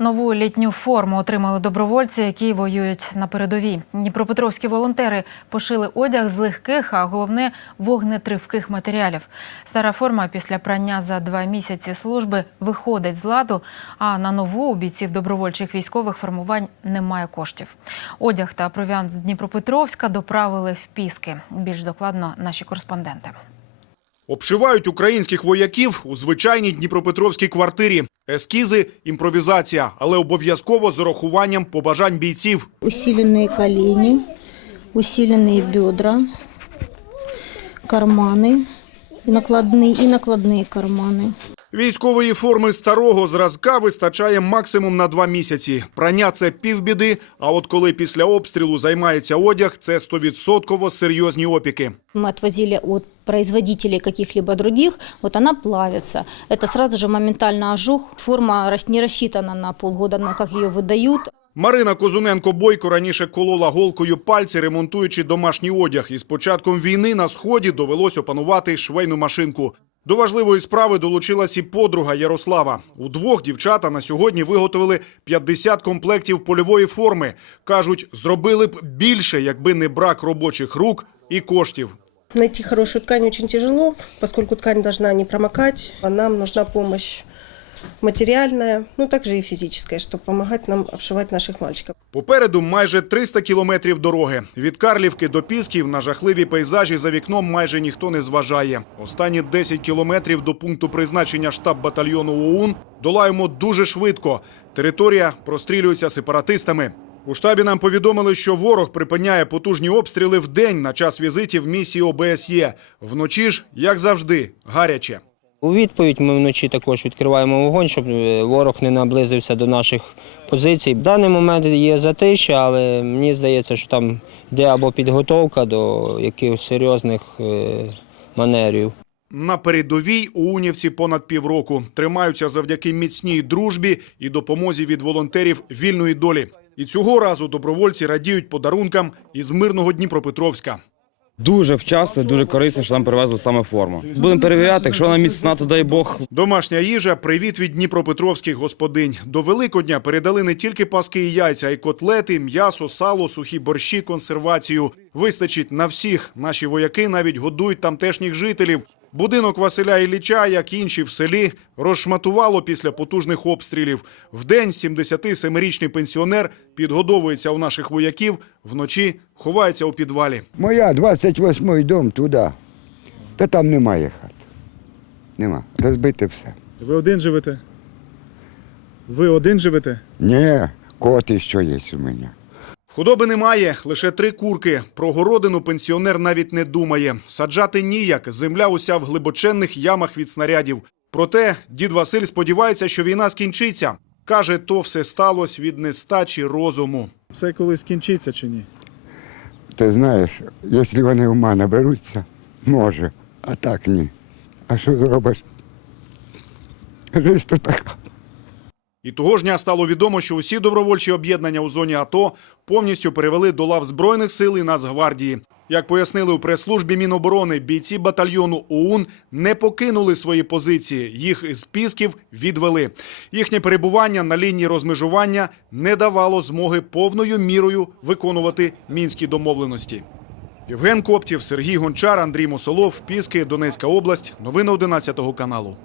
Нову літню форму отримали добровольці, які воюють на передовій. Дніпропетровські волонтери пошили одяг з легких, а головне вогнетривких матеріалів. Стара форма після прання за два місяці служби виходить з ладу. А на нову у бійців добровольчих військових формувань немає коштів. Одяг та провіант з Дніпропетровська доправили в Піски. Більш докладно наші кореспонденти. Обшивають українських вояків у звичайній дніпропетровській квартирі. Ескізи, імпровізація, але обов'язково з урахуванням побажань бійців. усиленные колени, усиленные бедра, карманы, и накладные, и накладные карманы. Військової форми старого зразка вистачає максимум на два місяці. Прання це півбіди. А от коли після обстрілу займається одяг, це стовідсотково серйозні опіки. Мы отвозили от производителей каких-либо других, вот она плавится. Это сразу же моментально ожог. Форма рас- не рассчитана на полгода, на как ее выдают. Марина Козуненко Бойко раніше колола голкою пальці, ремонтуючи домашній одяг. І з початком війни на сході довелось опанувати швейну машинку. До важливої справи долучилась і подруга Ярослава. Удвох дівчата на сьогодні виготовили 50 комплектів польової форми. кажуть, зробили б більше, якби не брак робочих рук і коштів. Найти хорошую ткань очень тяжело, поскольку ткань должна не промокать, а нам нужна помощь материальная, ну также и физическая, чтобы помогать нам обшивать наших мальчиков. Попереду майже 300 кілометрів дороги. Від Карлівки до Пісків на жахливі пейзажі за вікном майже ніхто не зважає. Останні 10 кілометрів до пункту призначення штаб батальйону ОУН долаємо дуже швидко. Територія прострілюється сепаратистами. У штабі нам повідомили, що ворог припиняє потужні обстріли в день на час візитів місії ОБСЄ. Вночі ж, як завжди, гаряче. У відповідь ми вночі також відкриваємо вогонь, щоб е, ворог не наблизився до наших позицій. В даний момент є затища, але мені здається, що там йде або підготовка до якихось серйозних е, маневрів. На передовій ОУНівці понад півроку тримаються завдяки міцній дружбі і допомозі від волонтерів вільної долі. І цього разу добровольці радіють подарункам із мирного Дніпропетровська. Дуже вчасно, дуже корисно, що нам привезли саме форму. Будемо перевіряти, якщо вона міцна, то дай Бог. Домашня їжа привіт від дніпропетровських господинь. До Великодня передали не тільки паски і яйця, а й котлети, м'ясо, сало, сухі борщі, консервацію. Вистачить на всіх. Наші вояки навіть годують тамтешніх жителів. Будинок Василя Ілліча, як інші в селі, розшматувало після потужних обстрілів. Вдень 77-річний пенсіонер підгодовується у наших вояків, вночі ховається у підвалі. Моя 28-й дом туди. Та там немає хат. Нема. Розбите все. Ви один живете? Ви один живете? Ні, коти що є у мене. Худоби немає, лише три курки. Про городину пенсіонер навіть не думає. Саджати ніяк, земля уся в глибоченних ямах від снарядів. Проте дід Василь сподівається, що війна скінчиться. Каже, то все сталося від нестачі розуму. Все колись кінчиться чи ні? Ти знаєш, якщо вони в мене беруться, може, а так ні. А що зробиш? Жизнь така. І того ж дня стало відомо, що усі добровольчі об'єднання у зоні АТО повністю перевели до лав Збройних сил і Нацгвардії. Як пояснили у прес-службі Міноборони, бійці батальйону ОУН не покинули свої позиції. Їх із списків відвели. Їхнє перебування на лінії розмежування не давало змоги повною мірою виконувати мінські домовленості. Євген Коптів, Сергій Гончар, Андрій Мосолов, Піски, Донецька область. Новини 11 каналу.